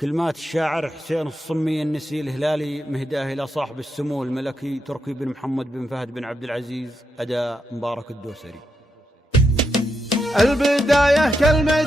كلمات الشاعر حسين الصمي النسي الهلالي، مهداه إلى صاحب السمو الملكي تركي بن محمد بن فهد بن عبد العزيز، أداء مبارك الدوسري. البداية كلمة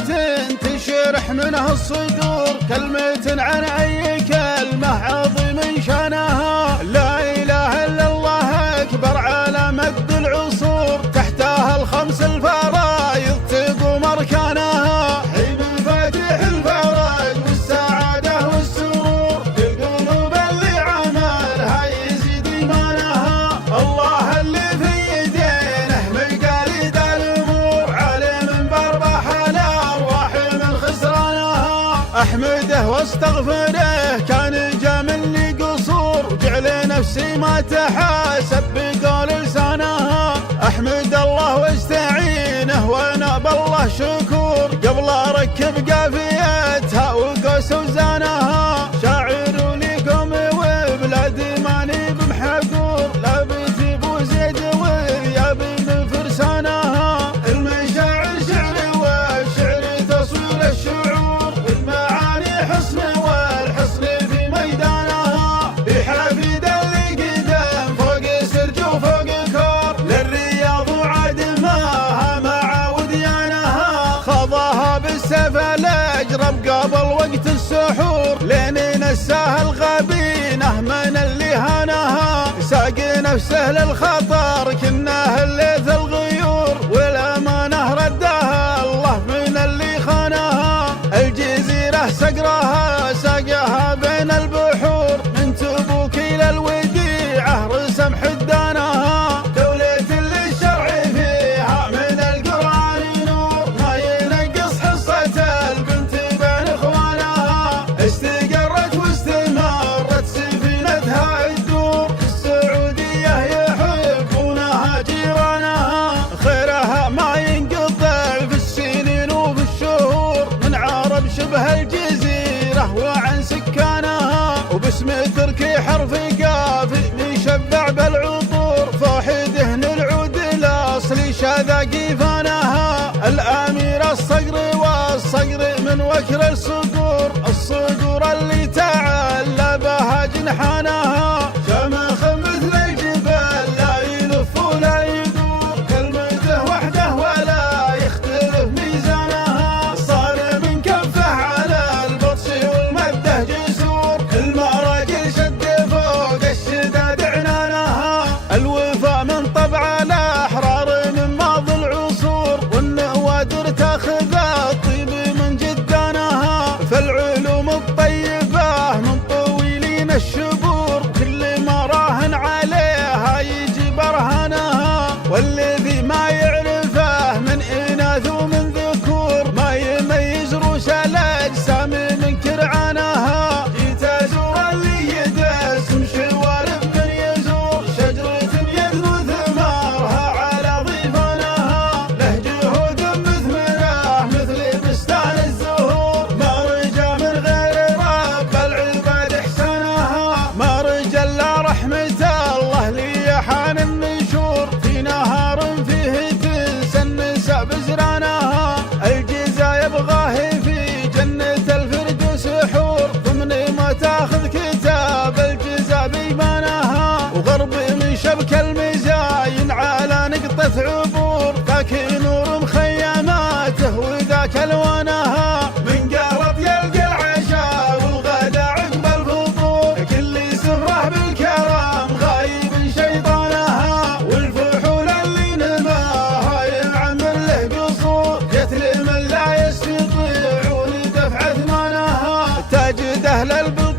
تشرح منها الصدور، كلمة عن أي كلمة عظيم شانها، لا إله إلا الله أكبر على مد العصور، تحتها الخمس الفرائض تقوم أركانها، حين مفاتيح الفرج والسعادة والسرور، للقلوب اللي عملها يزيد إيمانها، الله اللي في يدينه مقاليد الأمور، علم بربح الأرواح من خسرانها، أحمده واستغفره كان جامل لي قصور، جعل نفسي ما تحاسب بقول لسانها، أحمد الله واستعينه وانا بالله شكور، قبل اركب قافيتها وقوس وزانها، شاعر لكم وبلادي ماني بمحقور، لابد ابو زيد ويا بن فرسانها، المشاعر شعر والشعر تصوير الشعور، والمعاني حصن والحصن في ميدانها، بحفيد اللي قدام فوق سرج وفوق كور، للرياض وعاد ماها مع وديانها، خضاها بالسيف الاجرب قبل وقت السحور، لين نساها الغبينه من اللي هانها، ساق نفسه للخطر كناه الليث الغيور، والامانه ردها الله من اللي خانها، الجزيره سقرها ساقها بين البحور، من تبوك الى الوديعه رسم حدانها، دولة اللي الشرع فيها من القرآن نور، ما ينقص حصة البنت بين اخوانها، استقرت واستمرت سفينتها الدور، السعودية يحبونها جيرانها، خيرها ما ينقطع في السنين وفي الشهور، من عرب شبه الجزيرة وعن سكانها، وباسم تركي حرف قافي يشبع بالعطور، فوحده العود الاصلي شاذا قيفانها، الامير الصقر والصقر من وكر الصقور، الصقور اللي تعلى بها جنحانها، شمخ مثل الجبال لا يلف ولا يدور، كلمته وحده ولا يختلف ميزانها، صار من كفه على البطش والمده جسور، المراجل شد فوق الشداد عنانها، الوفا من طبع الاحرار من ماضي العصور، والنوادر تاخذ الطيب من جدانها، فالعلوم الطيبه من طويلين الشبور، كل ما راهن عليها يجي برهانها، والذي ما يعرفه من اناث ومن ذكور، ما يميز روس الاجسام من كرعانها، جيت ازور اللي يدس مشوار من يزور، شجرة يدنو ثمارها على ضيفانها، له جهود مثمره مثل بستان الزهور، ما رجا من غير رب العباد احسانها، ما رجا الا رحمة الله لي حان النشور، في نهار فيه تنسى النساء بزرانها، الجزا يبغاه في جنة الفردوس حور، ضمن ما تاخذ كتاب الجزا بيمانها، وغرب من شبك المزاين على نقطة عبور، ذاك نور مخيماته وذاك الوانها، من قارب يلقى العشاء والغدا عقب الفطور، كل سفره بالكرم غايب شيطانها، والفحول اللي نماها يعمر له قصور، يتلم لا يستطيعون دفع اثمانها، تجد اهل البلاد